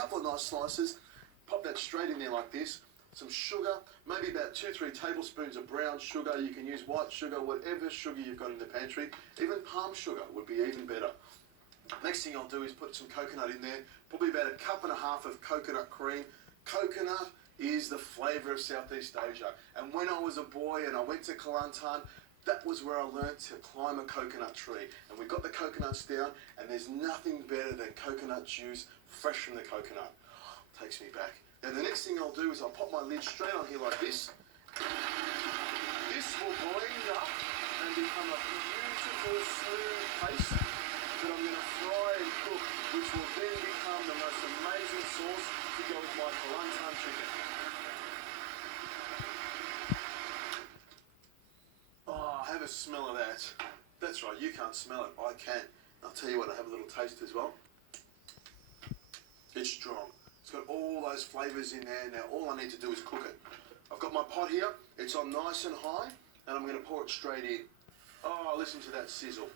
couple of nice slices. Pop that straight in there like this. Some sugar, maybe about 2-3 tablespoons of brown sugar. You can use white sugar, whatever sugar you've got in the pantry. Even palm sugar would be even better. Next thing I'll do is put some coconut in there, probably about 1.5 cups of coconut cream. Coconut is the flavour of Southeast Asia. And when I was a boy and I went to Kelantan, that was where I learnt to climb a coconut tree. And we got the coconuts down, and there's nothing better than coconut juice fresh from the coconut. Takes me back. Now the next thing I'll do is I'll pop my lid straight on here like this. This will blend up and become a beautiful smooth paste that I'm going to fry and cook, which will then become the most amazing sauce to go with my Kelantan chicken. Oh, have a smell of that. That's right, you can't smell it, I can. I'll tell you what, I have a little taste as well. It's strong. It's got all those flavours in there. Now all I need to do is cook it. I've got my pot here. It's on nice and high, and I'm going to pour it straight in. Oh, listen to that sizzle.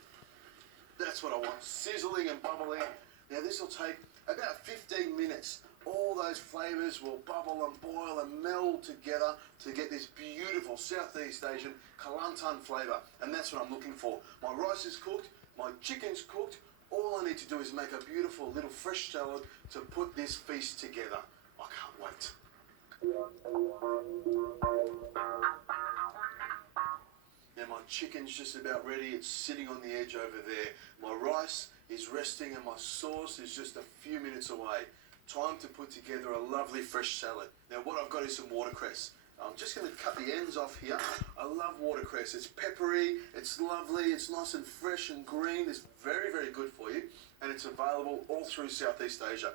That's what I want. Sizzling and bubbling. Now this will take about 15 minutes. All those flavours will bubble and boil and meld together to get this beautiful Southeast Asian Kelantan flavour. And that's what I'm looking for. My rice is cooked. My chicken's cooked. All I need to do is make a beautiful little fresh salad to put this feast together. I can't wait. Now my chicken's just about ready. It's sitting on the edge over there. My rice is resting and my sauce is just a few minutes away. Time to put together a lovely fresh salad. Now what I've got is some watercress. I'm just going to cut the ends off here. I love watercress. It's peppery, it's lovely, it's nice and fresh and green. It's very, very good for you. And it's available all through Southeast Asia.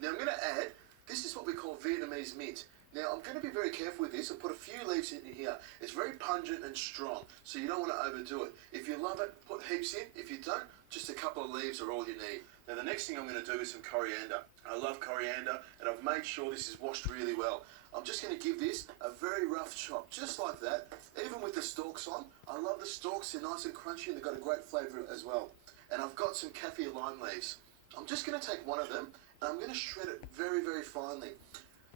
Now I'm going to add, this is what we call Vietnamese mint. Now I'm going to be very careful with this. I'll put a few leaves in here. It's very pungent and strong, so you don't want to overdo it. If you love it, put heaps in. If you don't, just a couple of leaves are all you need. Now the next thing I'm going to do is some coriander. I love coriander, and I've made sure this is washed really well. I'm just going to give this a very rough chop, just like that, even with the stalks on. I love the stalks, they're nice and crunchy and they've got a great flavour as well. And I've got some kaffir lime leaves. I'm just going to take one of them and I'm going to shred it very, very finely.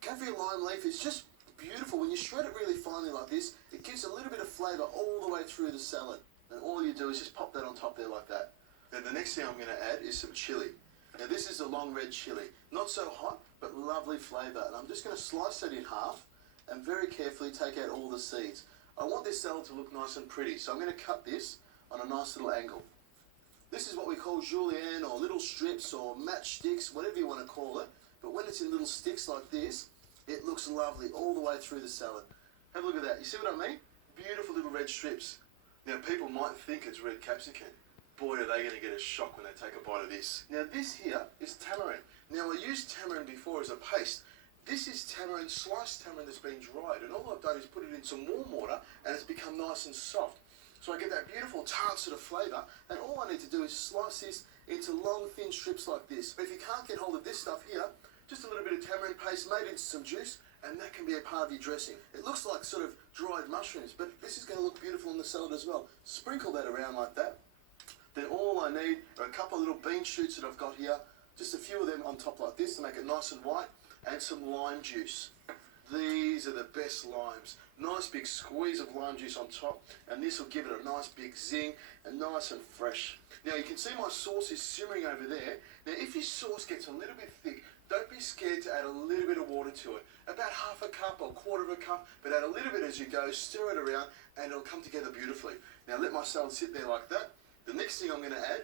Kaffir lime leaf is just beautiful. When you shred it really finely like this, it gives a little bit of flavour all the way through the salad. And all you do is just pop that on top there like that. Then the next thing I'm going to add is some chilli. Now this is a long red chilli. Not so hot, but lovely flavour. And I'm just going to slice it in half and very carefully take out all the seeds. I want this salad to look nice and pretty, so I'm going to cut this on a nice little angle. This is what we call julienne or little strips or matchsticks, whatever you want to call it. But when it's in little sticks like this, it looks lovely all the way through the salad. Have a look at that. You see what I mean? Beautiful little red strips. Now people might think it's red capsicum. Boy, are they going to get a shock when they take a bite of this. Now this here is tamarind. Now I used tamarind before as a paste. This is tamarind, sliced tamarind that's been dried, and all I've done is put it in some warm water and it's become nice and soft. So I get that beautiful tart sort of flavour, and all I need to do is slice this into long thin strips like this. But if you can't get hold of this stuff here, just a little bit of tamarind paste made into some juice, and that can be a part of your dressing. It looks like sort of dried mushrooms, but this is going to look beautiful in the salad as well. Sprinkle that around like that. Then all I need are a couple of little bean shoots that I've got here, just a few of them on top like this to make it nice and white, and some lime juice. These are the best limes. Nice big squeeze of lime juice on top, and this will give it a nice big zing and nice and fresh. Now you can see my sauce is simmering over there. Now if your sauce gets a little bit thick, don't be scared to add a little bit of water to it. About half a cup or 1/4 of a cup, but add a little bit as you go, stir it around, and it'll come together beautifully. Now let my salad sit there like that. The next thing I'm going to add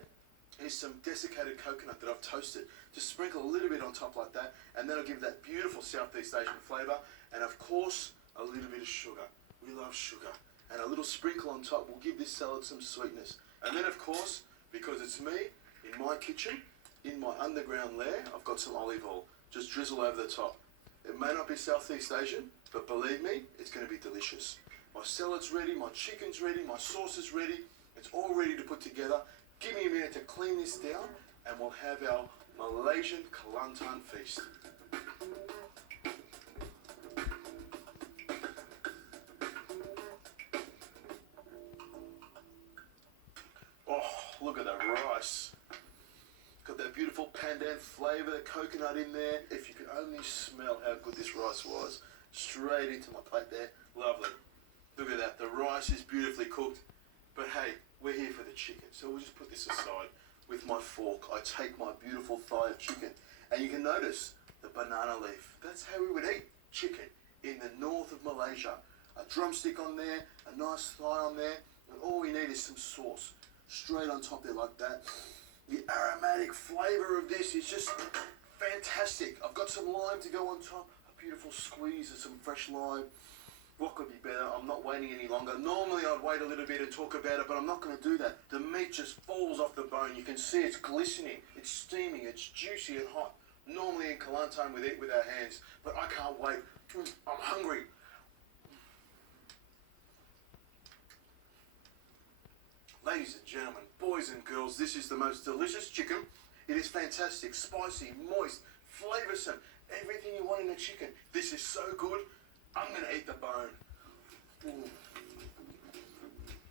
is some desiccated coconut that I've toasted. Just sprinkle a little bit on top like that, and that'll give that beautiful Southeast Asian flavour. And of course, a little bit of sugar. We love sugar. And a little sprinkle on top will give this salad some sweetness. And then of course, because it's me, in my kitchen, in my underground lair, I've got some olive oil. Just drizzle over the top. It may not be Southeast Asian, but believe me, it's going to be delicious. My salad's ready, my chicken's ready, my sauce is ready. It's all ready to put together. Give me a minute to clean this down, and we'll have our Malaysian Kelantan feast. Oh, look at that rice. Got that beautiful beautiful pandan flavour, coconut in there. If you could only smell how good this rice was. Straight into my plate there. Lovely. Look at that. The rice is beautifully cooked. But hey, we're here for the chicken. So we'll just put this aside. With my fork, I take my beautiful thigh of chicken. And you can notice the banana leaf. That's how we would eat chicken in the north of Malaysia. A drumstick on there, a nice thigh on there, and all we need is some sauce. Straight on top there like that. The aromatic flavour of this is just fantastic. I've got some lime to go on top. A beautiful squeeze of some fresh lime. What could be better? I'm not waiting any longer. Normally I'd wait a little bit and talk about it, but I'm not going to do that. The meat just falls off the bone. You can see it's glistening, it's steaming, it's juicy and hot. Normally in Kelantan we'd eat with our hands, but I can't wait. I'm hungry. Ladies and gentlemen, boys and girls, this is the most delicious chicken. It is fantastic, spicy, moist, flavoursome, everything you want in a chicken. This is so good, I'm going to eat the bone.